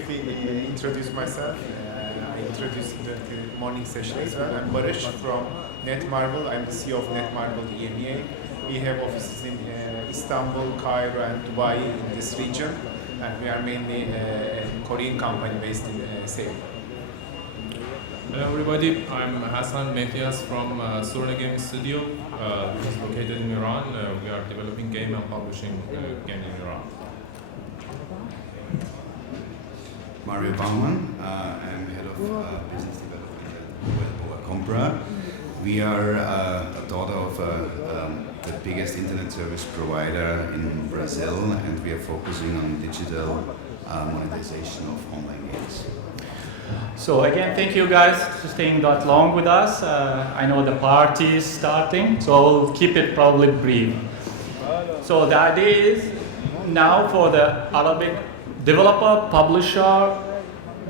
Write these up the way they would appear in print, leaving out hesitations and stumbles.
briefly introduce myself. I introduced in the morning session as well. I'm Barış from Netmarble. I'm the CEO of Netmarble EMEA. We have offices in Istanbul, Cairo, and Dubai in this region, and we are mainly a Korean company based in Seoul. Hello everybody, I'm Hassan Mehdias from Surna Gaming Studio, which is located in Iran. We are developing game and publishing games in Iran. Mario Baumann, I'm head of business development at Boa Compra. We are a daughter of the biggest internet service provider in Brazil, and we are focusing on digital monetization of online games. So again, thank you guys for staying that long with us. I know the party is starting, so I'll keep it probably brief. So the idea is now for the Arabic developer, publisher,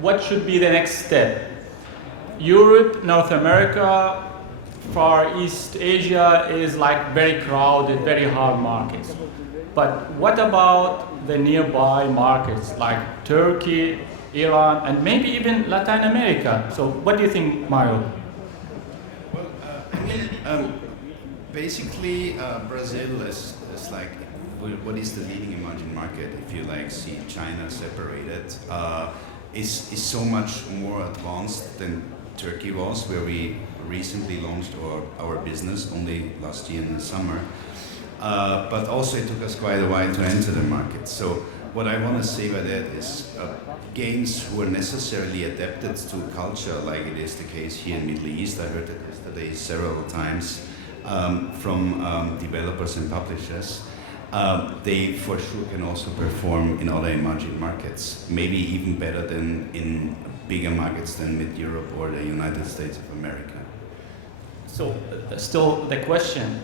what should be the next step? Europe, North America, Far East Asia is like very crowded, very hard markets. But what about the nearby markets like Turkey, Iran, and maybe even Latin America? So what do you think, Mario? Well, basically, Brazil is like what is the leading emerging market? If you like see China separated, is so much more advanced than Turkey was, where we recently launched our business only last year in the summer. But also it took us quite a while to enter the market. So what I want to say by that is games who are necessarily adapted to culture, like it is the case here in Middle East. I heard that yesterday several times from developers and publishers. They for sure can also perform in other emerging markets, maybe even better than in bigger markets than mid-Europe or the United States of America. So still the question,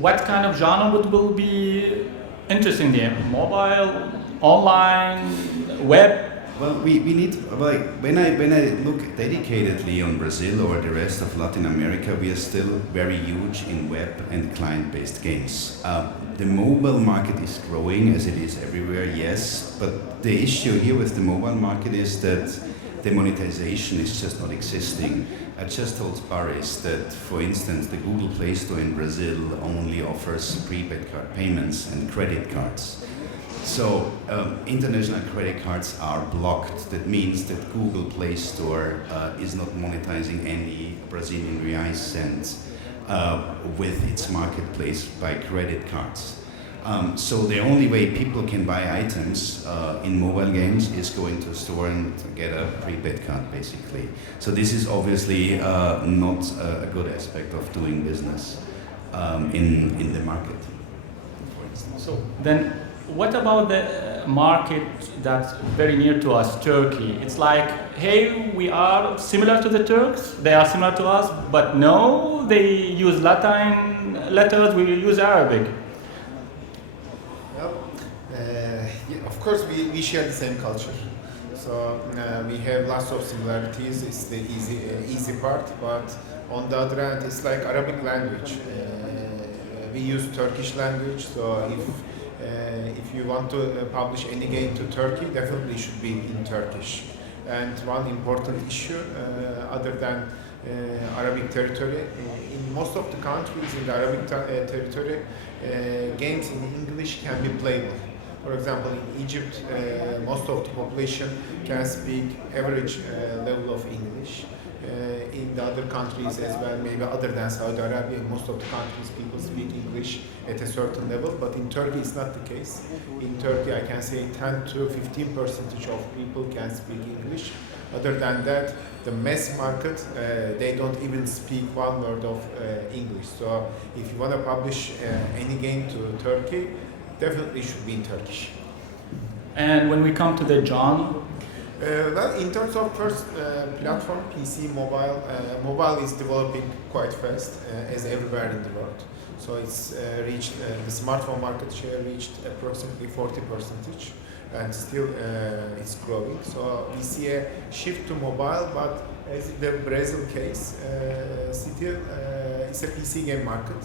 what kind of genre will be interesting there? Mobile, online, web? Well, we need, like, when I look dedicatedly on Brazil or the rest of Latin America, we are still very huge in web and client-based games. The mobile market is growing as it is everywhere, yes, but the issue here with the mobile market is that the monetization is just not existing. I just told Paris that, for instance, the Google Play Store in Brazil only offers prepaid card payments and credit cards. So international credit cards are blocked. That means that Google Play Store is not monetizing any Brazilian reais cent with its marketplace by credit cards. So the only way people can buy items in mobile games is going to a store and get a prepaid card, basically. So this is obviously not a good aspect of doing business in the market, for instance. So then, what about the market that's very near to us, Turkey? It's like, hey, we are similar to the Turks, they are similar to us, but no, they use Latin letters, we use Arabic. Well, yeah, of course, we share the same culture. So we have lots of similarities. It's the easy part, but on the other hand, it's like Arabic language. We use Turkish language, so if you want to publish any game to Turkey, definitely should be in Turkish. And one important issue, other than Arabic territory, in most of the countries in the Arabic territory, games in English can be playable. For example, in Egypt, most of the population can speak average level of English. In the other countries as well, maybe other than Saudi Arabia, in most of the countries people speak English at a certain level, but in Turkey it's not the case. In Turkey I can say 10 to 15% of people can speak English. Other than that, the mass market, they don't even speak one word of English. So if you want to publish any game to Turkey, definitely should be in Turkish. And when we come to the genre, well, in terms of first platform, PC, mobile is developing quite fast, as everywhere in the world. So it's reached, the smartphone market share reached approximately 40%, and still it's growing. So we see a shift to mobile, but as in the Brazil case, still it's a PC game market.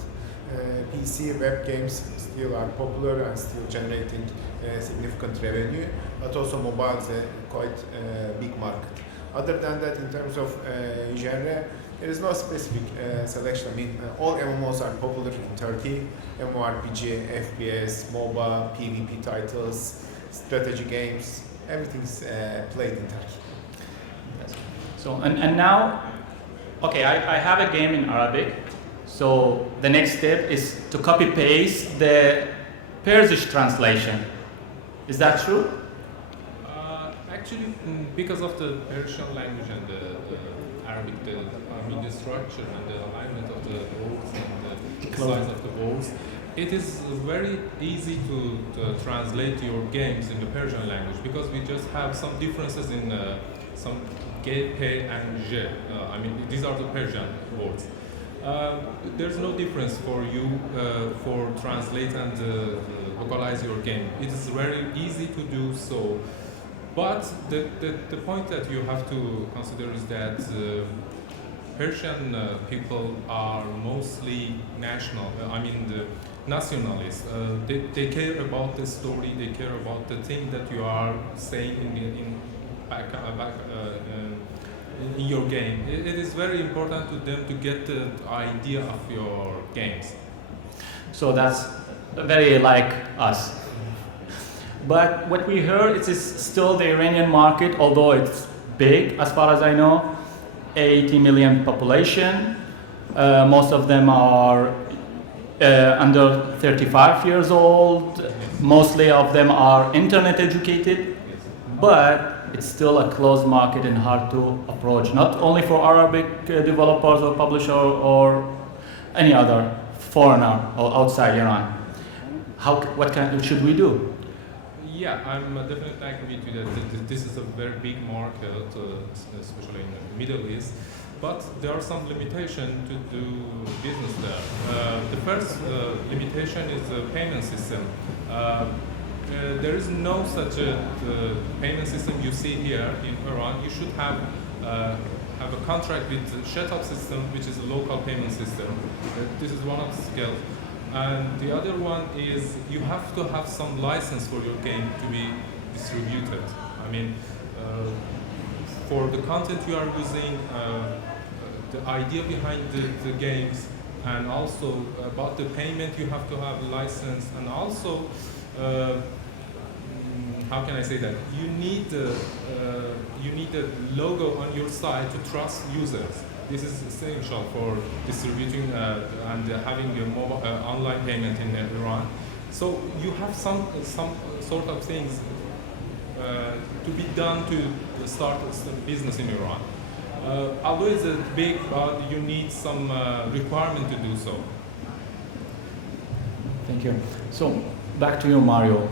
PC web games still are popular and still generating significant revenue, but also mobile is a quite big market. Other than that, in terms of genre, there is no specific selection. I mean, all MMOs are popular in Turkey. MMORPG, FPS, MOBA, PvP titles, strategy games, everything is played in Turkey. So, and now, okay, I have a game in Arabic. So the next step is to copy paste the Persian translation. Is that true? Actually, because of the Persian language and the Arabic, the structure and the alignment of the words and the size of the words, it is very easy to translate your games in the Persian language because we just have some differences in some G, P, and J. I mean, these are the Persian words. There's no difference for you for translate and vocalize your game. It is very easy to do so. But the point that you have to consider is that Persian people are mostly national, the nationalists. They care about the story, they care about the thing that you are saying in your game. It is very important to them to get the idea of your games. So that's very like us. But what we heard, it is still the Iranian market, although it's big as far as I know, 80 million population. Most of them are under 35 years old. Mostly of them are internet educated, but it's still a closed market and hard to approach, not only for Arabic developers or publisher or any other foreigner or outside Iran. What should we do? Yeah, I'm definitely agree to that. This is a very big market, especially in the Middle East. But there are some limitations to do business there. The first limitation is the payment system. There is no such a payment system you see here in Iran. You should have a contract with the Shetab system, which is a local payment system. This is one of the skills. And the other one is you have to have some license for your game to be distributed. I mean, for the content you are using, the idea behind the games, and also about the payment, you have to have a license, and also, how can I say that? You need a logo on your site to trust users. This is essential for distributing and having a mobile online payment in Iran. So you have some sort of things to be done to start a business in Iran. Although it's big, but you need some requirement to do so. Thank you. So back to you, Mario.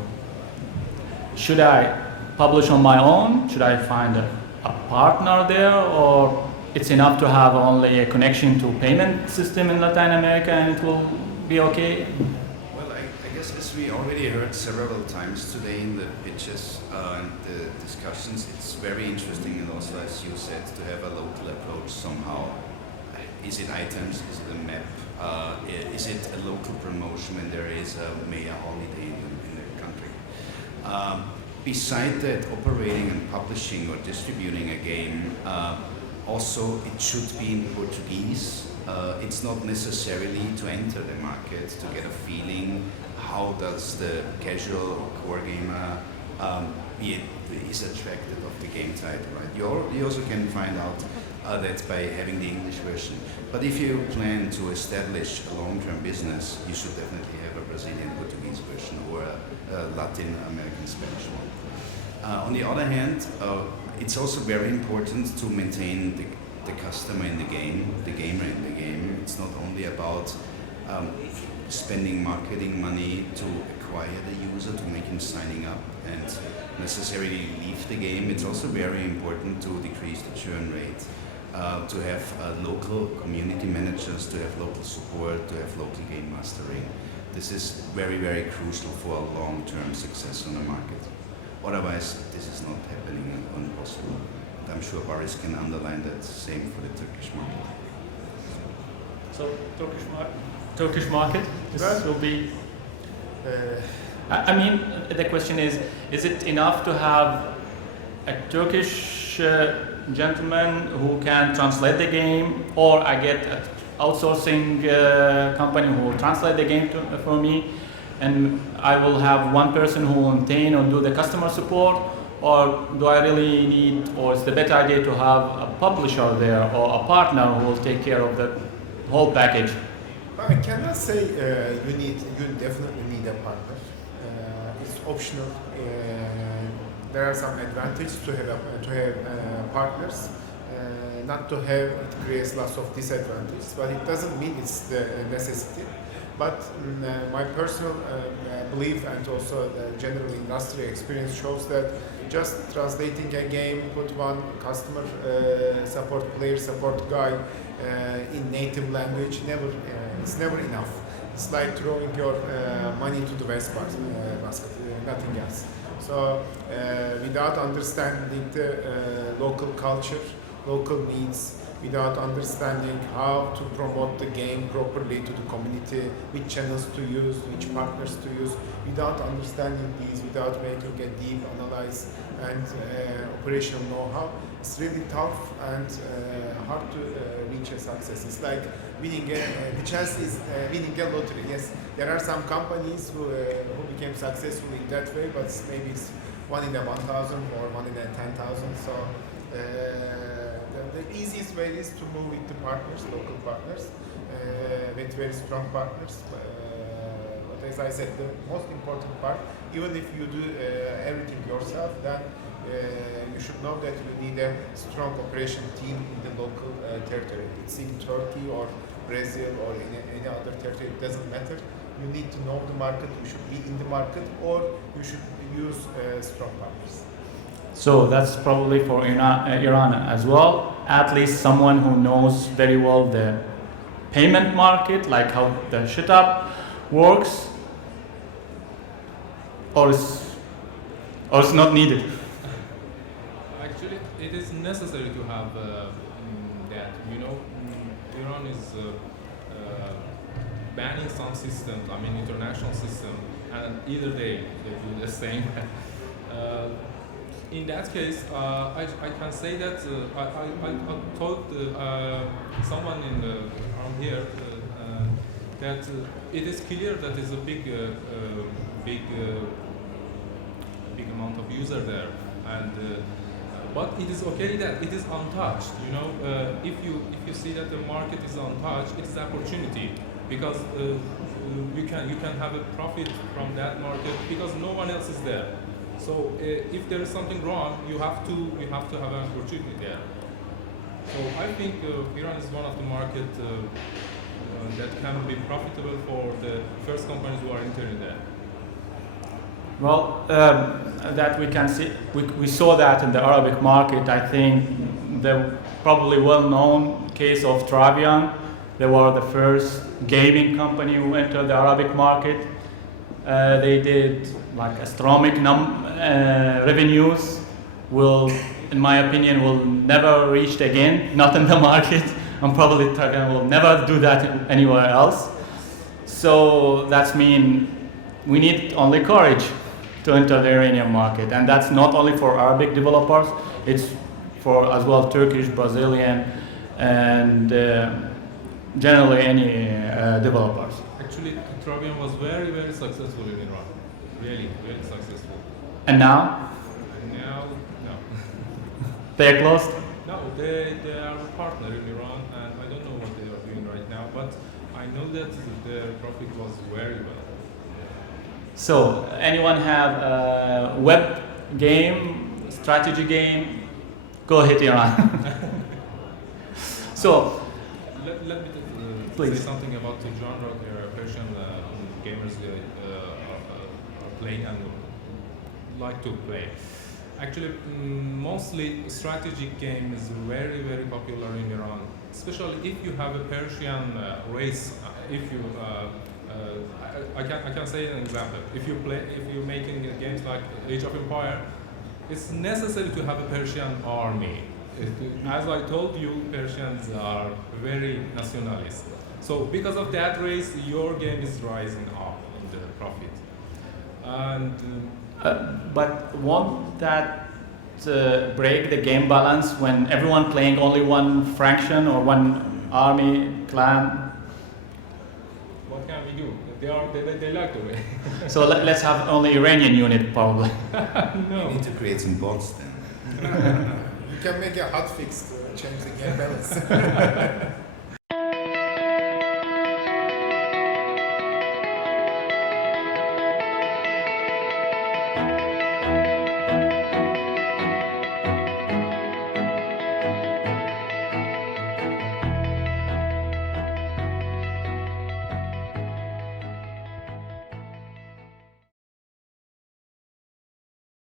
Should I publish on my own? Should I find a partner there, or it's enough to have only a connection to payment system in Latin America and it will be okay? Well, I guess as we already heard several times today in the pitches and the discussions, it's very interesting, and also, as you said, to have a local approach somehow. Is it items? Is it a map? Is it a local promotion when there is a Maya holiday in the country? Beside that, operating and publishing or distributing a game, also it should be in Portuguese. It's not necessarily to enter the market to get a feeling how does the casual or core gamer is attracted of the game title, right? You also can find out that by having the English version. But if you plan to establish a long-term business, you should definitely have a Brazilian Portuguese version or a Latin American Spanish one. On the other hand, it's also very important to maintain the customer in the game, the gamer in the game. It's not only about spending marketing money to acquire the user, to make him signing up and necessarily leave the game. It's also very important to decrease the churn rate, to have local community managers, to have local support, to have local game mastering. This is very, very crucial for a long-term success on the market. Otherwise, this is not happening and impossible. I'm sure Boris can underline that same for the Turkish market. So, Turkish market. Turkish market? This Well, will be. Uh, I mean, the question is it enough to have a Turkish gentleman who can translate the game, or I get an outsourcing company who will translate the game for me, and I will have one person who will maintain and do the customer support, or do I really need, or is the better idea to have a publisher there or a partner who will take care of the whole package? I cannot say you definitely need a partner. It's optional. There are some advantages to have partners. Not to have, it creates lots of disadvantages, but it doesn't mean it's the necessity. But my personal belief and also the general industry experience shows that just translating a game, put one customer support player, support guy in native language, it's never enough. It's like throwing your money to the waste basket, nothing else. So without understanding the local culture, local needs, without understanding how to promote the game properly to the community, which channels to use, which partners to use, without understanding these, without making a deep analysis and operational know-how, it's really tough and hard to reach a success. It's like winning the chance is winning a lottery. Yes, there are some companies who became successful in that way, but maybe it's 1 in a 1,000 or 1 in a 10,000. So the easiest way is to move with the partners, local partners, with very strong partners. But as I said, the most important part, even if you do everything yourself, then you should know that you need a strong operation team in the local territory. It's in Turkey or Brazil or in any other territory, it doesn't matter. You need to know the market, you should be in the market, or you should use strong partners. So that's probably for Iran as well. At least someone who knows very well the payment market, like how the setup works, or it's not needed. Actually, it is necessary to have that. You know, Iran is banning some systems. I mean, international system, and either they do the same. In that case, I can say that I told someone around here that it is clear that there's a big amount of user there, and but it is okay that it is untouched. You know, if you see that the market is untouched, it's an opportunity because you can have a profit from that market because no one else is there. So if there is something wrong, you have to have an opportunity there. So I think Iran is one of the market that can be profitable for the first companies who are entering there. Well, that we can see, we saw that in the Arabic market. I think the probably well-known case of Travian. They were the first gaming company who entered the Arabic market. They did like astronomical revenues. Will, in my opinion, will never reach again. Not in the market, and probably Travian will never do that anywhere else. So that's mean we need only courage to enter the Iranian market, and that's not only for Arabic developers. It's for as well Turkish, Brazilian, and generally any developers. Actually, Travian was very, very successful in Iran. Really, really successful. And now? Now, no. They're closed? No, they are a partner in Iran, and I don't know what they are doing right now, but I know that their profit was very well. So, anyone have a web game, strategy game? Go ahead, Iran. So, let me please say something about the genre Persian gamers are playing and like to play. Actually, mostly strategic game is very, very popular in Iran, especially if you have a Persian race. If you, I can say an example. If you're making games like Age of Empire, it's necessary to have a Persian army. As I told you, Persians are very nationalist. So because of that race, your game is rising up in the profit. And But won't that break the game balance when everyone playing only one fraction or one army, clan? what can we do? They like the way. So let's have only Iranian unit probably. You No. need to create some bots then. You can make a hotfix to change the game balance.